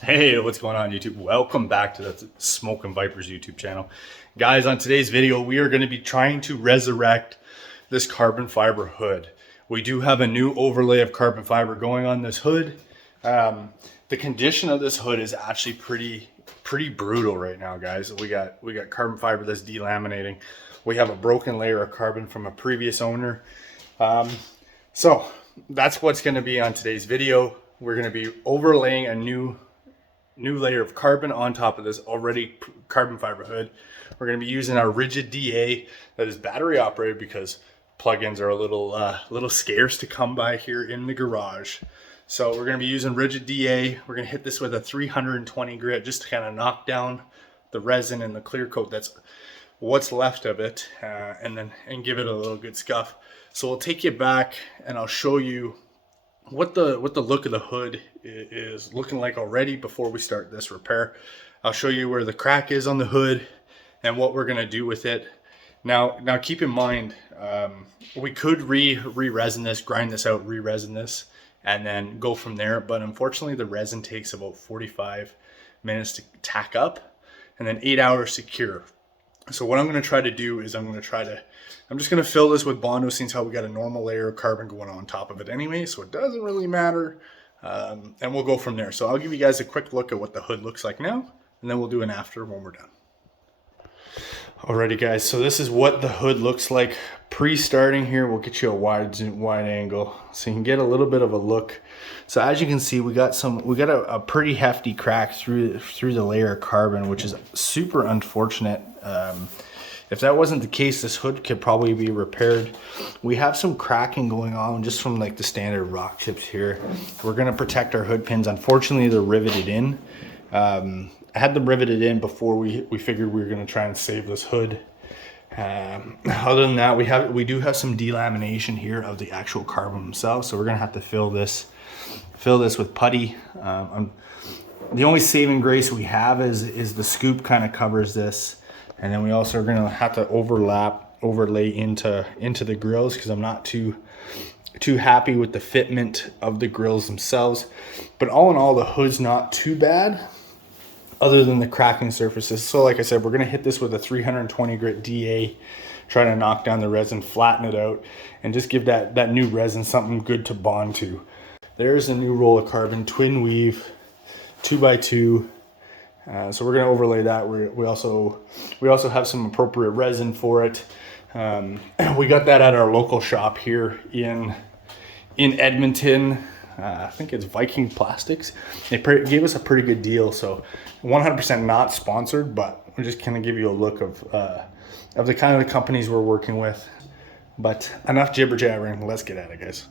Hey, what's going on YouTube? Welcome back to the Smoking Vipers YouTube channel. Guys, on today's video, we are going to be trying to resurrect this carbon fiber hood. We do have a new overlay of carbon fiber going on this hood. The condition of this hood is actually pretty brutal right now, guys. We got carbon fiber that's delaminating. We have a broken layer of carbon from a previous owner. So that's what's going to be on today's video. We're going to be overlaying a new layer of carbon on top of this already carbon fiber hood. We're going to be using our rigid DA that is battery operated because plugins are a little scarce to come by here in the garage. So we're going to be using rigid DA. We're going to hit this with a 320 grit just to kind of knock down the resin and the clear coat that's what's left of it, and give it a little good scuff. So we'll take you back and I'll show you what the look of the hood is looking like already before we start this repair. I'll show you where the crack is on the hood and what we're going to do with it. Now keep in mind, we could re-resin this, grind this out, re-resin this, and then go from there. But unfortunately, the resin takes about 45 minutes to tack up and then 8 hours to cure. So what I'm going to try to do is I'm just going to fill this with Bondo, since how we got a normal layer of carbon going on top of it anyway, so it doesn't really matter. And we'll go from there. So I'll give you guys a quick look at what the hood looks like now, and then we'll do an after when we're done. Alrighty guys, so this is what the hood looks like pre-starting here. We'll get you a wide angle so you can get a little bit of a look. So as you can see, we got a pretty hefty crack through the layer of carbon, which is super unfortunate. If that wasn't the case, this hood could probably be repaired. We have some cracking going on just from like the standard rock chips here. We're gonna protect our hood pins. Unfortunately, they're riveted in. I had them riveted in before we figured we were gonna try and save this hood. Other than that, we do have some delamination here of the actual carbon themselves, so we're gonna have to fill this with putty. The only saving grace we have is the scoop kind of covers this. And then we also are going to have to overlay into the grills, because I'm not too happy with the fitment of the grills themselves. But all in all, the hood's not too bad other than the cracking surfaces. So like I said, we're going to hit this with a 320 grit DA, try to knock down the resin, flatten it out, and just give that new resin something good to bond to. There's a new roll of carbon, twin weave, 2x2. So we're going to overlay that. We also have some appropriate resin for it. We got that at our local shop here in Edmonton. I think it's Viking Plastics. They gave us a pretty good deal. So 100% not sponsored, but we're just kind of give you a look of the kind of the companies we're working with. But enough jibber jabbering. Let's get at it, guys.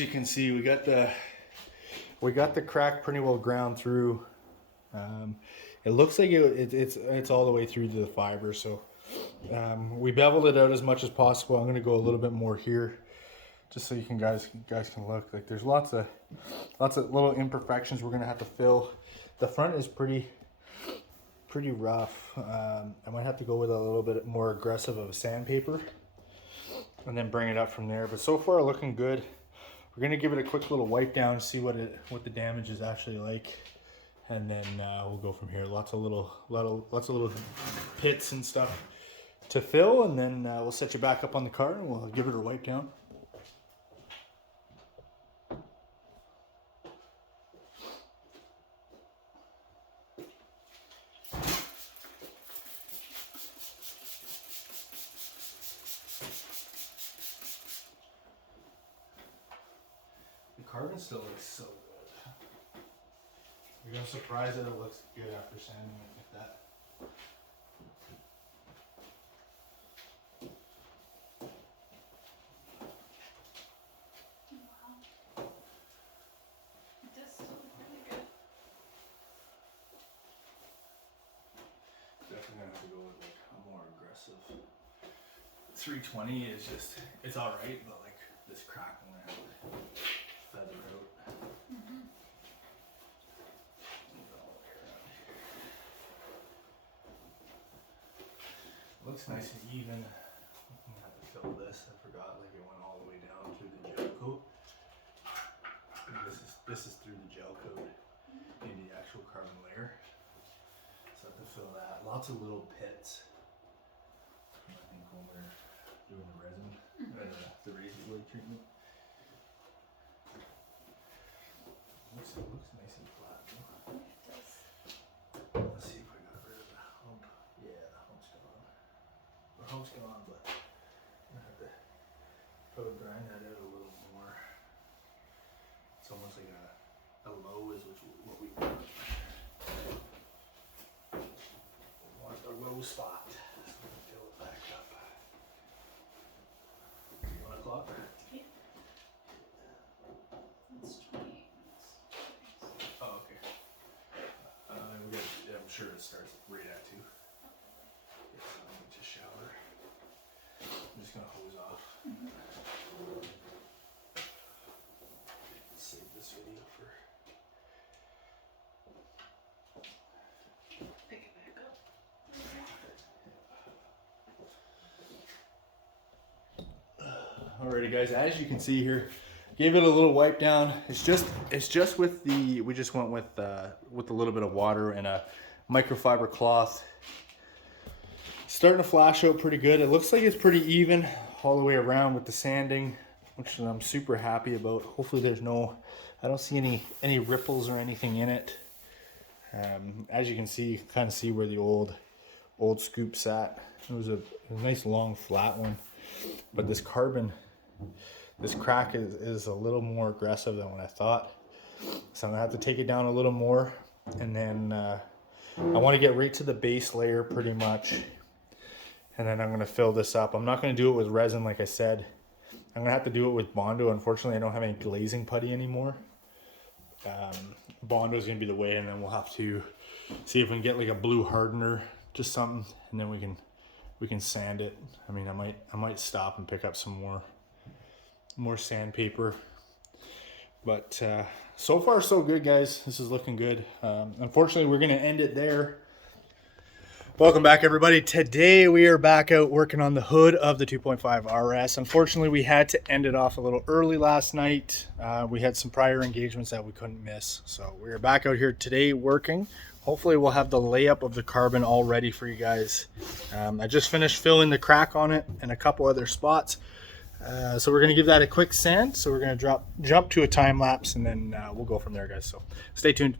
you can see, we got the crack pretty well ground through. It looks like it's all the way through to the fiber, so we beveled it out as much as possible. I'm going to go a little bit more here, just so you guys can look. Like there's lots of little imperfections we're going to have to fill. The front is pretty rough. I might have to go with a little bit more aggressive of a sandpaper, and then bring it up from there. But so far, looking good. We're going to give it a quick little wipe down, see what the damage is actually like. And then we'll go from here. Lots of little pits and stuff to fill, and then we'll set you back up on the car and we'll give it a wipe down. The carbon still looks so good. You're surprised that it looks good after sanding it like that. Wow. It does still look really good. Definitely gonna have to go with like a more aggressive. 320 is just, it's alright, but like this crack I'm gonna have to feather out. Looks nice and even. I'm gonna have to fill this. I forgot, like it went all the way down through the gel coat. And this is through the gel coat in the actual carbon layer. So I have to fill that. Lots of little pits. I think when we're doing the resin, the razor blade treatment. Looks nice and flat though. It does. Let's see if I got rid of the hump. Yeah, the hump's gone. The hump's gone, but I'm gonna have to probably grind that out a little more. It's almost like a low is what we want. We want the low spot. So I'm gonna fill it back up. You want a clock? Yeah. It's 28 minutes. Oh, okay. I'm sure it starts right at 2. Yes, I'm going to shower. I'm just going to hose off. Save this video for. Pick it back up. Alrighty, guys. As you can see here, gave it a little wipe down. It's just with the. We just went with a little bit of water and a microfiber cloth. Starting to flash out pretty good. It looks like it's pretty even all the way around with the sanding, which I'm super happy about. Hopefully there's I don't see any ripples or anything in it. As you can see, you can kind of see where the old scoop sat. It was a nice long flat one, but this crack is a little more aggressive than what I thought. So I'm gonna have to take it down a little more, and then I want to get right to the base layer pretty much. And then I'm going to fill this up. I'm not going to do it with resin like I said. I'm going to have to do it with Bondo. Unfortunately, I don't have any glazing putty anymore. Bondo is going to be the way, and then we'll have to see if we can get like a blue hardener, just something, and then we can sand it. I mean, I might stop and pick up some more sandpaper. But so far so good, guys. This is looking good. Unfortunately, we're going to end it there. Welcome back, everybody. Today we are back out working on the hood of the 2.5 RS. Unfortunately, we had to end it off a little early last night. We had some prior engagements that we couldn't miss. So we are back out here today working. Hopefully we'll have the layup of the carbon all ready for you guys. I just finished filling the crack on it and a couple other spots. So we're going to give that a quick sand. So we're going to jump to a time lapse, and then we'll go from there, guys. So stay tuned.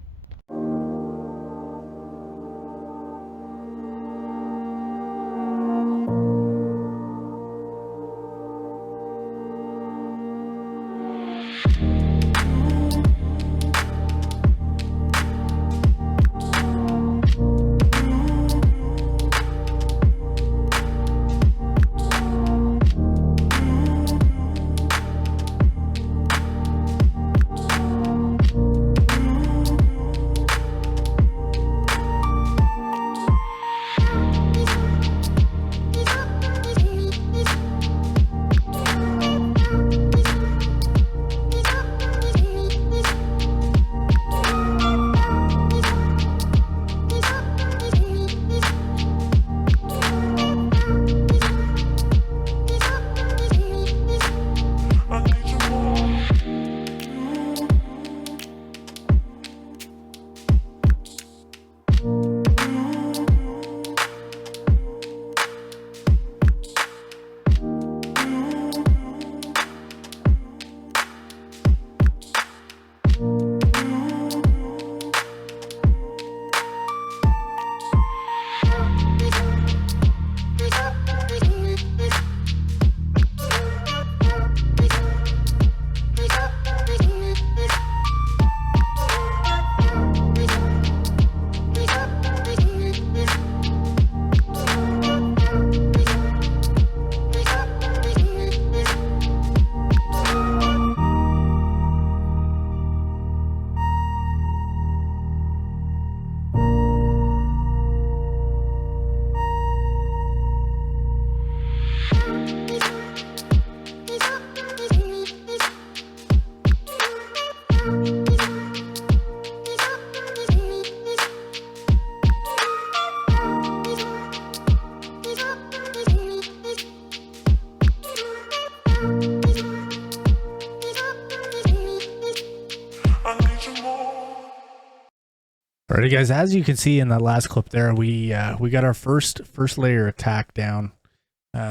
Alrighty, guys. As you can see in that last clip there, we got our first layer of tack down.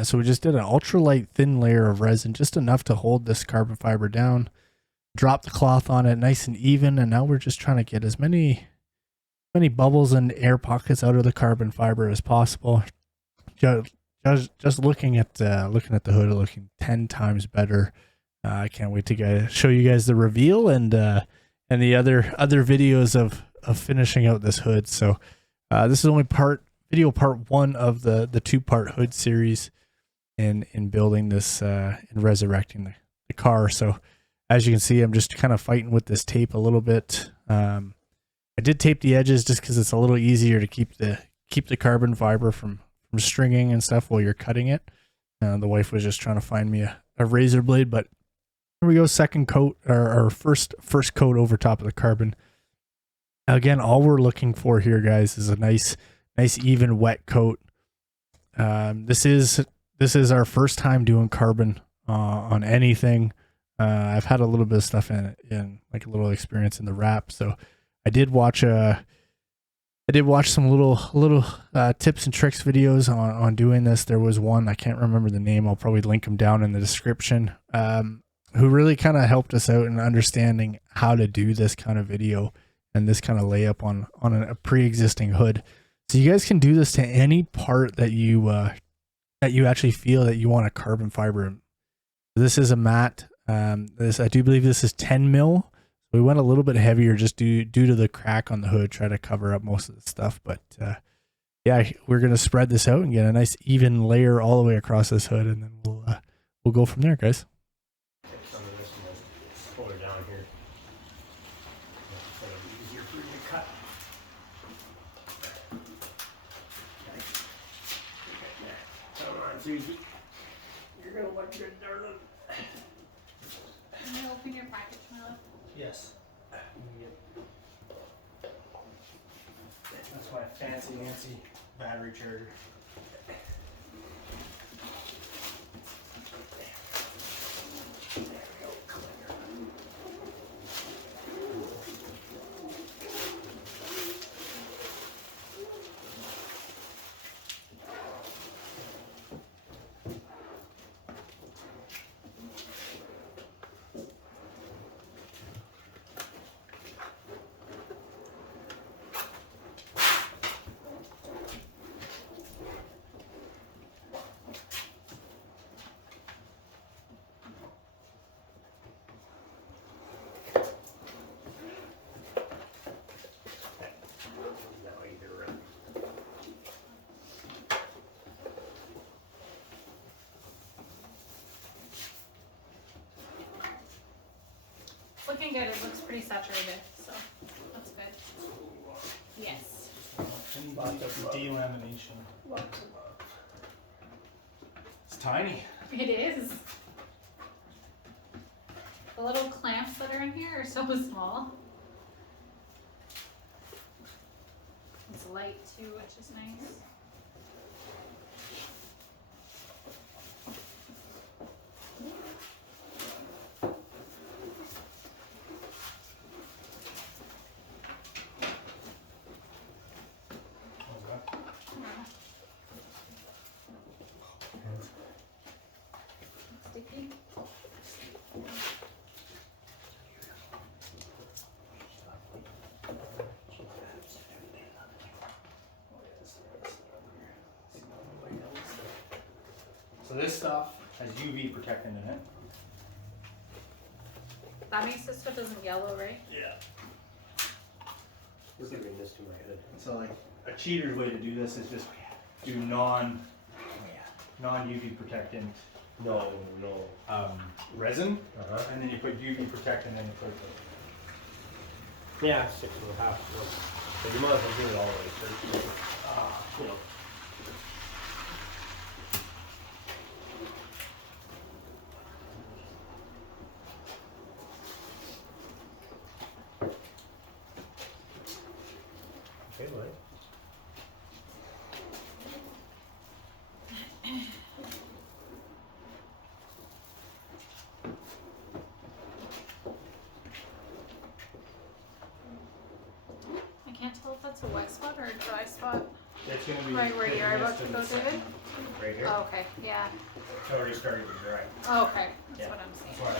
So we just did an ultralight thin layer of resin, just enough to hold this carbon fiber down. Drop the cloth on it nice and even, and now we're just trying to get as many bubbles and air pockets out of the carbon fiber as possible. Just looking at the hood, looking 10 times better. I can't wait to show you guys the reveal and the other videos of finishing out this hood. So this is only part one of the 2-part hood series in building this and resurrecting the car. So as you can see, I'm just kind of fighting with this tape a little bit. I did tape the edges just because it's a little easier to keep the carbon fiber from stringing and stuff while you're cutting it. The wife was just trying to find me a razor blade, but here we go. Second coat, or first coat over top of the carbon. Again, all we're looking for here, guys, is a nice even wet coat. This is our first time doing carbon on anything. I've had a little bit of stuff in like a little experience in the wrap. So I did watch some little tips and tricks videos on doing this. There was one, I can't remember the name. I'll probably link them down in the description. Who really kind of helped us out in understanding how to do this kind of video and this kind of layup on a pre-existing hood. So you guys can do this to any part that you actually feel that you want a carbon fiber. This is a matte. I do believe this is 10 mil. We went a little bit heavier just due to the crack on the hood, try to cover up most of the stuff. But yeah, we're gonna spread this out and get a nice even layer all the way across this hood, and then we'll go from there, guys. Some of this and pull her down here. That'll be easier for you to cut. Come on, Susie. You're gonna look good, darling. Can you open your package, my love? Yes. That's my fancy battery charger. Looking good. It looks pretty saturated, so that's good. Yes. Delamination. It's tiny. It is. The little clamps that are in here are so small. It's light too, which is nice. Sticky. So this stuff has UV protectant in it. That makes this so it doesn't yellow, right? Yeah. You're giving this to my head. So like a cheater's way to do this is just do non UV protectant No. resin, Uh-huh. and then you put UV protectant in the coat. Yeah, 6.5. So you might as well do it all the way through. You know. Okay, bud. can't tell if that's a wet spot or a dry spot. It's gonna be Right where hitting you're this about to the go, center. David? Right here. Oh, okay, yeah. It's already started to dry. Okay, that's Yeah. what I'm saying. That's why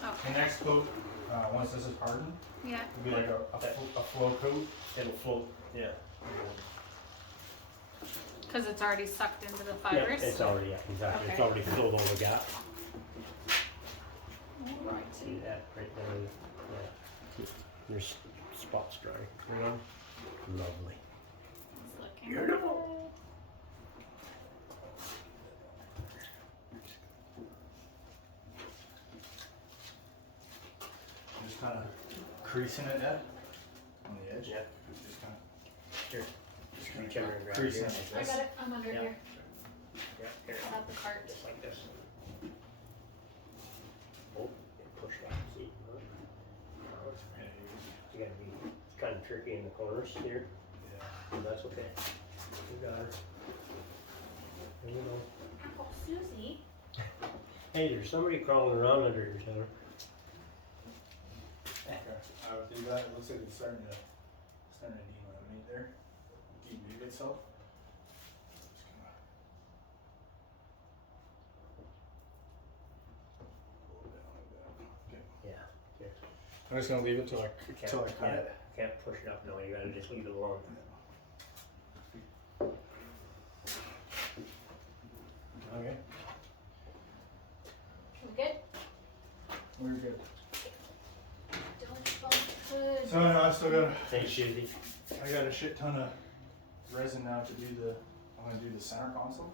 the Okay, next coat, once this is hardened, yeah. will be like a flow coat. It'll float. Yeah. Because it's already sucked into the Yeah, fibers. it's already, yeah, exactly. It's Okay. already filled all the gap. Alright. See that right there? Yeah. There's spots dry. You know? Lovely. It's looking Beautiful. good. Just kind of creasing it, Ed, on the edge. Yeah. Just kind of Here. just kind Reach over and of grab creasing here. it I like got this. it. I'm under Yeah. here. Yeah, here. I have the cart. Just like this. Oh, and push that. See? You gotta be kind of tricky in the corners here. Yeah. But that's okay. You got it. You know. Apple Susie. Hey, there's somebody crawling around under here, Taylor. Okay. I would do that. It looks like it's starting to delaminate there. Deweave itself. Just gonna pull it down like that. Okay. Yeah. Here. I'm just gonna leave it till I cut yeah, it. Can't push it up. No, you gotta just leave it alone. Okay. We good? We're good. Don't bump good. So no, I still got Thanks, Susie. I got a shit ton of resin now to do I'm gonna do the center console.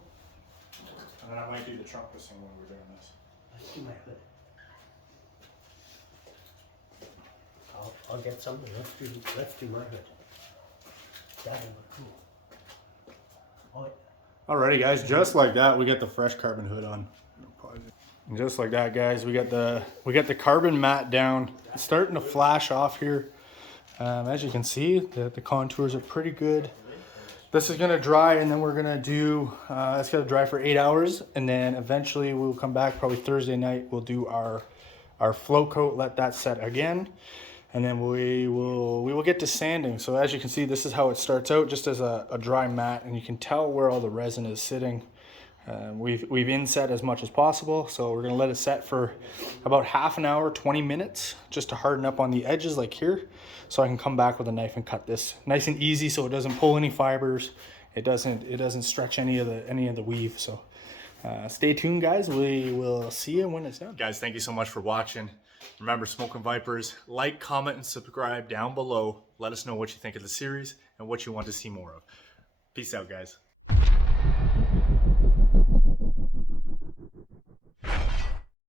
And then I might do the trunk piston when we're doing this. Let's do my hood. I'll get something. Let's do my hood. That'll look cool. Oh, Alrighty guys, just like that we get the fresh carbon hood on. And just like that guys, we got the carbon mat down. It's starting to flash off here. As you can see, the contours are pretty good. This is gonna dry and then we're gonna do, it's gonna dry for 8 hours and then eventually we'll come back probably Thursday night. We'll do our flow coat, let that set again. And then we will get to sanding. So as you can see, this is how it starts out, just as a dry mat, and you can tell where all the resin is sitting. We've inset as much as possible, so we're gonna let it set for about half an hour, 20 minutes, just to harden up on the edges like here, so I can come back with a knife and cut this nice and easy, so it doesn't pull any fibers, it doesn't stretch any of the weave. So stay tuned, guys. We will see you when it's done. Guys, thank you so much for watching. Remember, Smoking Vipers, like, comment, and subscribe down below. Let us know what you think of the series and what you want to see more of. Peace out, guys.